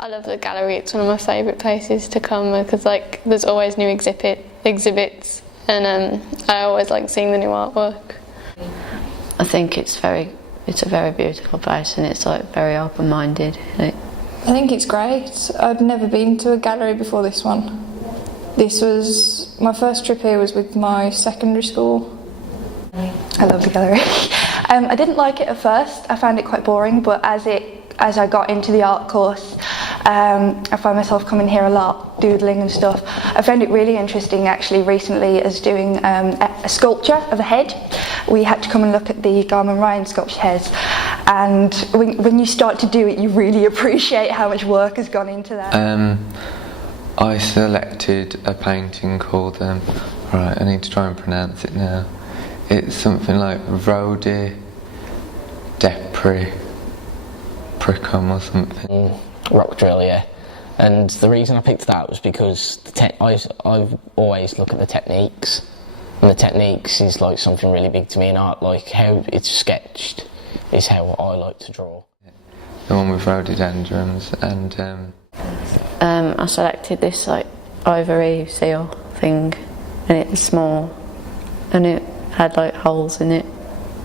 I love the gallery. It's one of my favourite places to come because like there's always new exhibits and I always like seeing the new artwork. I think it's a very beautiful place and it's like very open-minded. I think it's great. I'd never been to a gallery before this one. This was my first trip here was with my secondary school. I love the gallery. I didn't like it at first. I found it quite boring, but as I got into the art course, I found myself coming here a lot, doodling and stuff. I found it really interesting actually recently as doing a sculpture of a head. We had to come and look at the Garman Ryan sculptured heads, and when you start to do it, you really appreciate how much work has gone into that. I selected a painting called, right, I need to try and pronounce it now. It's something like Rodi Depri Pricum or something. Rock drill, yeah. And the reason I picked that was because I always look at the techniques, and the techniques is like something really big to me in art. Like how it's sketched is how I like to draw. The one with rhododendrons and. I selected this like ivory seal thing, and it was small, and it had like holes in it,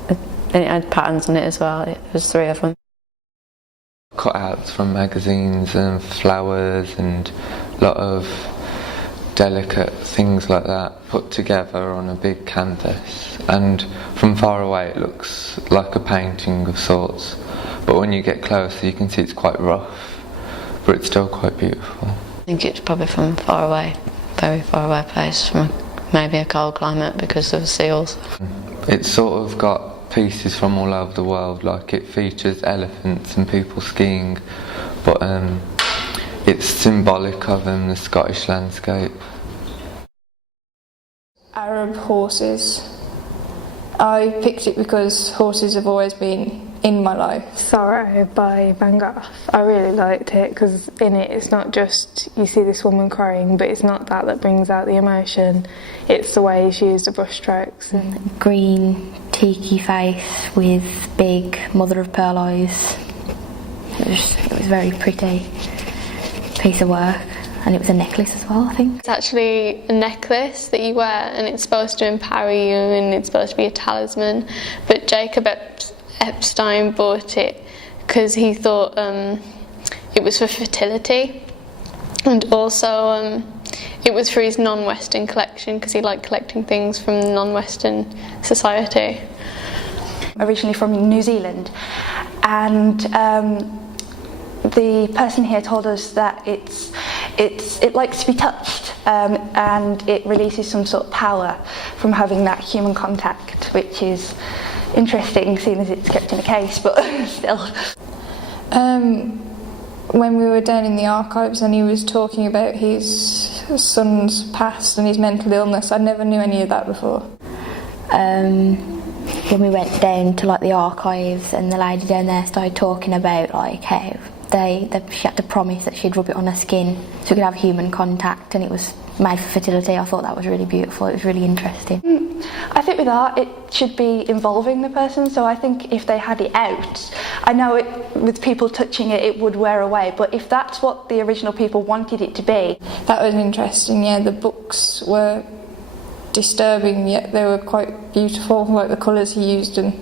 and it had patterns on it as well. It was 3 of them. Cutouts from magazines and flowers and a lot of delicate things like that put together on a big canvas, and from far away it looks like a painting of sorts, but when you get closer you can see it's quite rough, but it's still quite beautiful. I think it's probably from far away, very far away place, from maybe a cold climate because of the seals. It's sort of got pieces from all over the world, like it features elephants and people skiing, but it's symbolic of the Scottish landscape. Arab horses. I picked it because horses have always been in my life. Sorrow by Van Gogh. I really liked it because in it it's not just you see this woman crying, but it's not that brings out the emotion. It's the way she used the brush strokes. Green tiki face with big mother of pearl eyes. It was very pretty piece of work, and it was a necklace as well, I think. It's actually a necklace that you wear and it's supposed to empower you and it's supposed to be a talisman, but Jacob Epstein bought it because he thought it was for fertility, and also it was for his non-Western collection because he liked collecting things from non-Western society. Originally from New Zealand, and the person here told us that it likes to be touched, and it releases some sort of power from having that human contact, which is interesting seeing as it's kept in a case, but still. When we were down in the archives and he was talking about his son's past and his mental illness, I never knew any of that before. When we went down to like the archives and the lady down there started talking about like how she had to promise that she'd rub it on her skin so we could have human contact, and it was made for fertility. I thought that was really beautiful. It was really interesting. I think with art it should be involving the person, so I think if they had it out, I know with people touching it it would wear away, but if that's what the original people wanted it to be. That was interesting, yeah. The books were disturbing yet they were quite beautiful, like the colours he used, and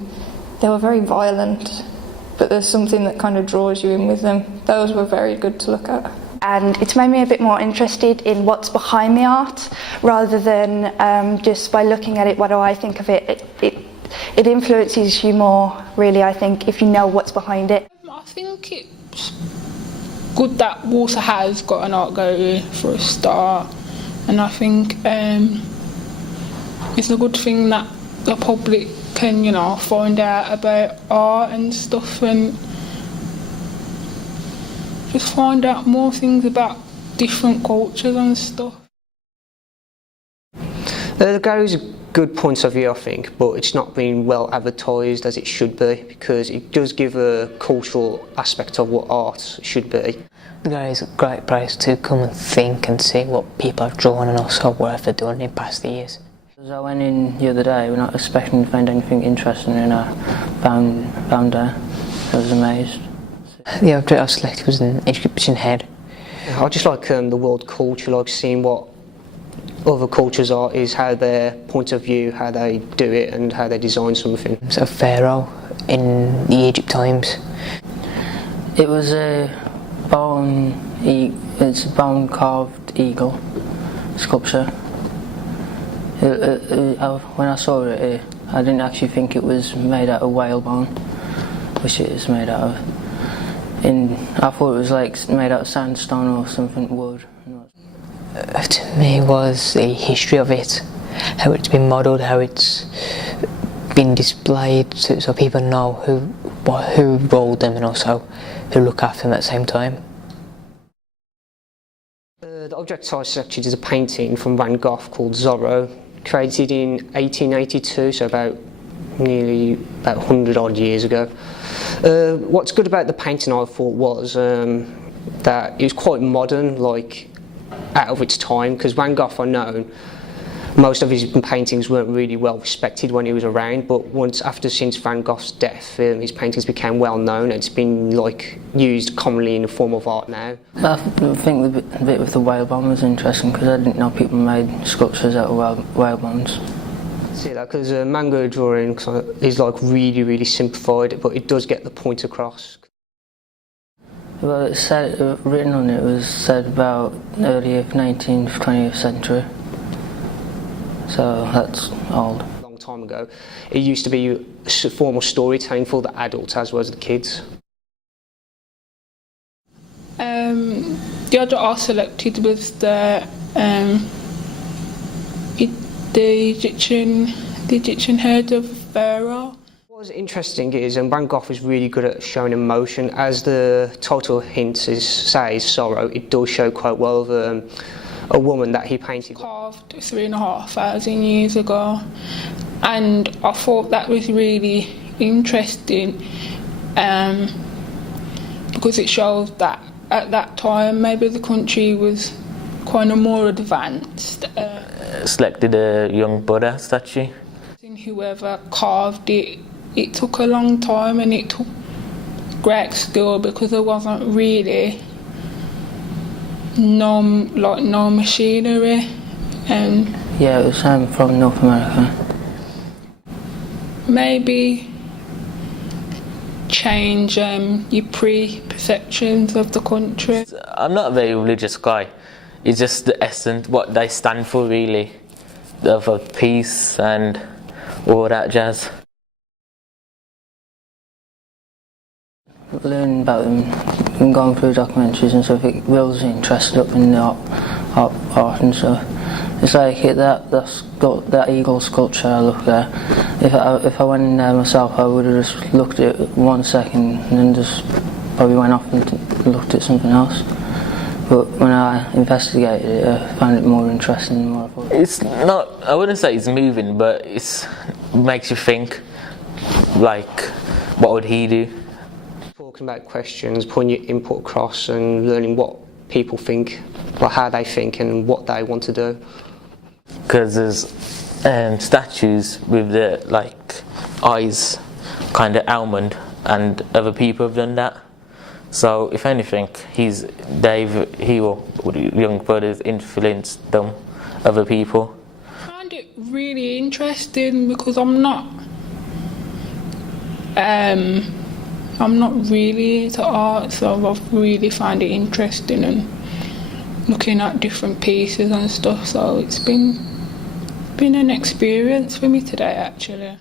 they were very violent, but there's something that kind of draws you in with them. Those were very good to look at. And it's made me a bit more interested in what's behind the art rather than just by looking at it, what do I think of it. It influences you more, really, I think, if you know what's behind it. I think it's good that Walsall has got an art gallery for a start, and I think it's a good thing that the public can, find out about art and stuff, and just find out more things about different cultures and stuff. The gallery's a good point of view, I think, but it's not been well advertised as it should be, because it does give a cultural aspect of what art should be. The gallery is a great place to come and think and see what people have drawn and also what they've done in past years. As I went in the other day, we're not expecting to find anything interesting, and I found there. I was amazed. The object I selected was an Egyptian head. I just like the world culture, like seeing what other cultures are, is how their point of view, how they do it and how they design something. So Pharaoh in the Egypt times. It was a bone carved eagle sculpture. When I saw it, I didn't actually think it was made out of whalebone, which it is made out of. I thought it was like made out of sandstone or something, wood. To me was the history of it, how it's been modelled, how it's been displayed, so people know who rolled them and also who look after them at the same time. The object I selected is a painting from Van Gogh called Zorro, created in 1882, so about 100 odd years ago. What's good about the painting, I thought, was that it was quite modern, like out of its time, because Van Gogh, I know, most of his paintings weren't really well respected when he was around, but since Van Gogh's death, his paintings became well known. It's been used commonly in the form of art now. I think the bit with the whalebone was interesting because I didn't know people made sculptures out of whalebones. See that, because manga drawing is really, really simplified, but it does get the point across. Well, it said, written on it was said about early 19th, 20th century. So that's old. A long time ago. It used to be a form of storytelling for the adults as well as the kids. The other I selected was the Egyptian head of Pharaoh. What's interesting is Van Gogh is really good at showing emotion. As the title hints, says sorrow, it does show quite well a woman that he painted. Carved 3,500 years ago, and I thought that was really interesting because it shows that at that time maybe the country was kind of more advanced. Selected a young Buddha statue. Whoever carved it, it took a long time and it took great skill because there wasn't really no machinery. Yeah, it was from North America. Maybe change your pre-perceptions of the country. I'm not a very religious guy. It's just the essence, what they stand for really, of peace and all that jazz. Learning about them and going through documentaries and stuff, it builds interest up in the art and stuff. It's like that eagle sculpture I looked at. If I went in there myself, I would have just looked at it 1 second and then just probably went off and looked at something else. But when I investigated it, I found it more interesting than what I thought. It's not, I wouldn't say it's moving, but it makes you think, what would he do? Talking about questions, putting your input across and learning what people think, how they think and what they want to do. Because there's statues with the eyes kind of almond, and other people have done that. So if anything, young brothers influenced them, other people. I find it really interesting because I'm not really into art, so I really find it interesting and looking at different pieces and stuff. So it's been an experience for me today, actually.